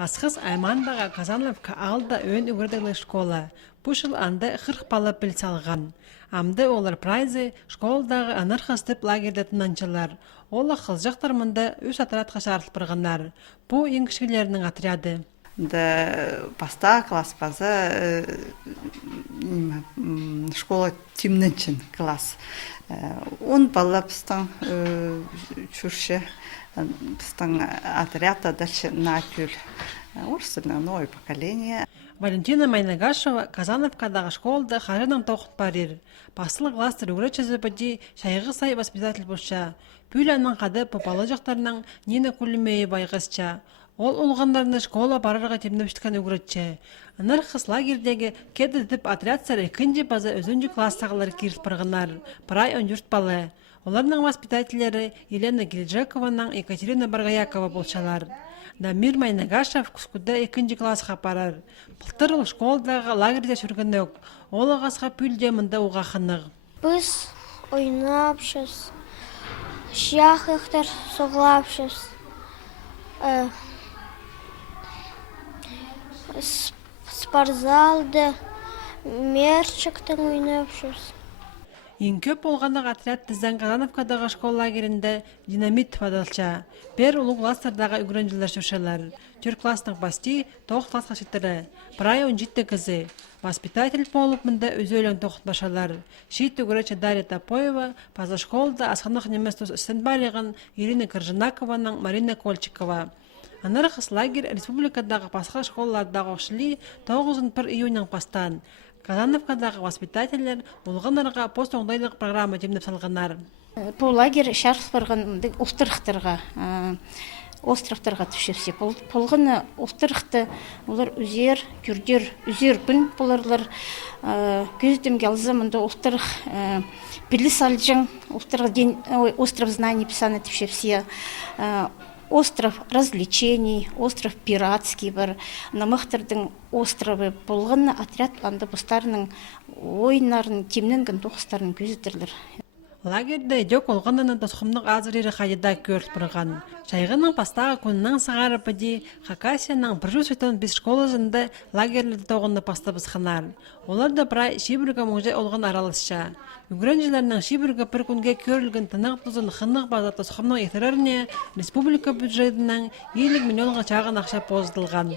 Асхыз Аймандаға Казановка алда өн үгірділі школа. Бұшыл анды 40 бала піл салған. Амды олар прайзы школдағы анархастып лагерді тынанчылар. Ола қылжақтар мұнда үш отрядқа шарылып бірғанар. Бұ ең кішкелерінің отряды. Паста класс база школа темненчин класс. Он бала пстан чурше пстан отряда дальше накюль. Новое поколение. Валентина Майнагашева Казановкадағы школда қажының тоқыт барыр. Басылы кластыр үгіречізі бәді шайғы сай воспитатель бұлша. Пүйленің қады попалы жақтарының нені күлімейі байғызча. Ол ұлғандарыны школа барырға темнептіккен үгіретчі. Анар қыс лагердегі кеді діп отрядсары күнде базы өзінді кластағылар керіс бірғынар. Пырай өндүрт балы. Оларның воспитательері Елена Гильджакованың Екатерина Баргаякова болшалар. Дамир Майнагашев күскүдді 2 классқа парар. Бұлтыр ол школдағы лагерде жүрген өк. Ол ағасқа пүлде мұнда уға қынық. Біз ойнапшыз, шияқықтар соғылапшыз, спортзалды, мерчіктің ойнапшыз. Ең көп болғанық отряд тізен Казановкадағы школ лагерінде динамит падалча. Бер ұлы кластардағы үгіренжілер жүршелер. Түр классның басти тоқ классқа шеттірі. Прай 17 кізі. Воспитатель болып мұнда өзі өлің тоқыт башалар. Шит үгіречі Дарья Топоева паза школда асқанық неместус үстін бариған Ирина Коржинакованың Марина Кольчикова. Анар қыс лагер республикадағы басқа школалардағы оқшылы 9 июньнің пастан. Казановкадағы воспитателер олғанарға пост-оңдайлық программа демнеп салғанар. Бұл лагер шарқыз барған ұлттырықтарға, островтарға түшепсе. Бұлғыны ұлттырықты олар үзер, күрдер, үзер күн боларлар. Көздімге алзамында ұлттырық пілі салжың, остров знаний писаны түшепсе. Остров развлечений, остров пиратский бар. Намықтырдың островы болғанны отряд планды бұстарының ойнарын, темненген тоқыстарының көзітірлер. Лагерде дөк олғанының тосқымның азырері қайда көріп бұрған. Шайғының пастағы күнінің сағары пәді Хакасияның 185 школасында лагерлерді тоғынны пасты бұсқанар. Олар да бірай шибіргі мұңжай олған аралысша. Үгіренжілерінің шибіргі бір күнге көрілген тынық тұзын қынық база тосқымның етіреріне республика бюджетінің 50 миллионға чағын ақша поздылған.